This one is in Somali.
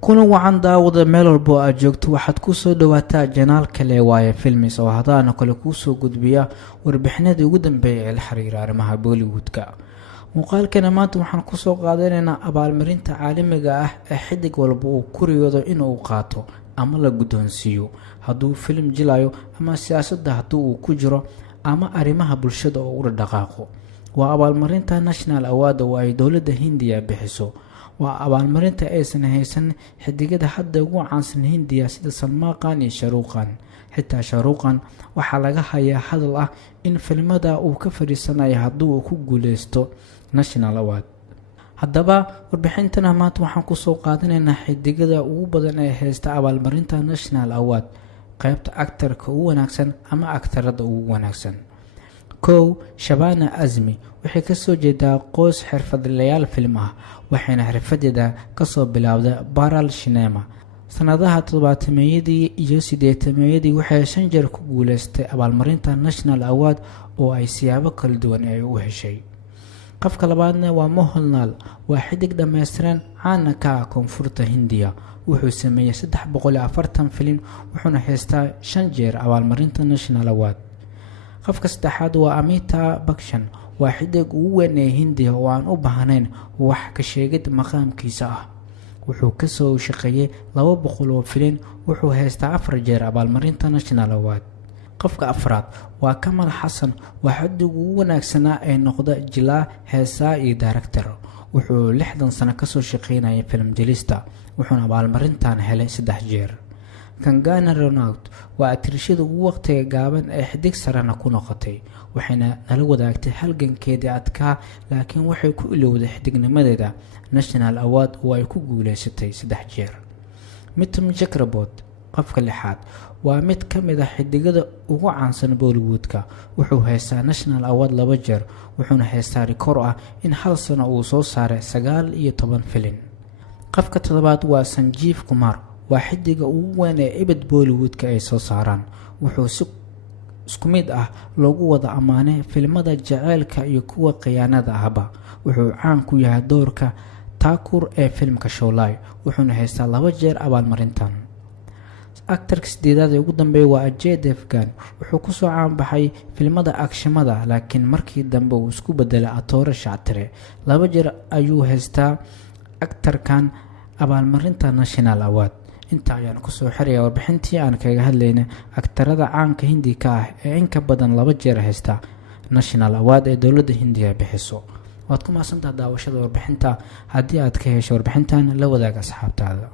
kuna wacan daawada meel walbo aad joogto waxaad ku soo dhawaataa janaal kale waaye filmis oo hadaana kale kuu soo gudbiya warbixinadii ugu dambeeyay ee la xiriira arrimaha Bollywoodka. muuqaalkana maanta waxaan ku soo qaadanaynaa abaalmarinta caalamiga ah ee xidig walba uu ku riyoodo inuu qaato ama la guddoonsiiyo hadduu film jilayo ama siyaasadda hadduu uu ku jiro ama arrimaha bulshada oo u dhaqaaqo. waa abaalmarinta National Award oo ay dowladda Hindiya bixiso. waa abaalmarinta aysan haysan xidigada hadda ugu caansan Hindiya sida Salman Khan iyo Shah Rukh Khan. xitaa Shah Rukh Khan waxaa laga hayaa hadal ah in filmada uu ka fadhiisanayo hadduu uu ku guuleysto National Award. haddaba warbixintana maanta waxaan ku soo qaadanaynaa xidigada ugu badan ee haysta abaalmarinta National Award, qaybta actor-ka ugu wanaagsan ama actor-ada ugu wanaagsan. Shabana Azmi waxay ka soo jeedaa qoys xirfadlayaal film ah, waxayna xirfadeeda ka soo bilowday Baral Cinema. sanadaha 70-meeyadii iyo 80-meeyadii waxay 5 jeer ku guuleystay abaalmarinta National Award oo ay siyaabo kala duwan ay u heshay. qofka labaadna waa Mohanlal, waa xidig dhameystiran caan ka ah koonfurta Hindiya. wuxuu sameeyay 340 film wuxuuna haystaa 5 jeer abaalmarinta National Award. qofka saddexaad waa Amitabh Bachchan, waa xidig ugu weyn ee Hindiya oo aan u baahnayn wax ka sheegid maqaamkiisa ah. wuxuu ka soo shaqeeyay 200 oo film wuxuu haystaa 4 jeer abaalmarinta National Award. qofka afraad waa Kamal Hassan, waa xidig ugu wanaagsanaa ee noqda jilaa, heesaa iyo director. wuxuu 60 sano ka soo shaqeynayay film jilista wuxuuna abaalmarintan helay 3 jeer. Kangana Ranaut waa atirashada ugu waqtiga gaaban ee xidig sarana ku noqotay, waxayna nala wadaagtay halgankeedii adkaa laakiin waxay ku ilowday xidignimadeeda National Award oo ay ku guuleysatay 3 jeer. Mithun Chakraborty, qofka lixaad, waa mid ka mid ah xidigada ugu caansan Bollywoodka. wuxuu haystaa National Award 2 jeer wuxuuna haystaa rikoor ah in hal sano uu soo saaray 19 film. qofka toddobaad waa Sanjeev Kumar, waa xidiga ugu weyn ee ibad Bollywoodka ay soo saaraan. wuxuu si isku mid ah loogu wada amaanay filmada jaceylka iyo kuwa khiyaanada ahba. wuxuu caan ku yahay doorka Thakur ee filmka Sholay wuxuuna haystaa 2 jeer abaalmarintan. actor-ka sideedaad ee ugu dambeeyay waa Ajay Devgan, wuxuu ku soo caan baxay filmada akshamada laakiin markii dambe uu isku bedelay atoore shactire. 2 jeer ayuu haystaa actor-kan abaalmarinta National Award. inta ayaan ku soo xiraya warbixintii aan kaga hadlaynay actor-ada caanka Hindi ka ah ee in ka badan 2 jeer haysta National Award ee dowladda Hindiya bixiso. waad ku mahadsantahay daawashada warbixinta. haddii aad ka hesho warbixintan la wadaag asxaabtaada.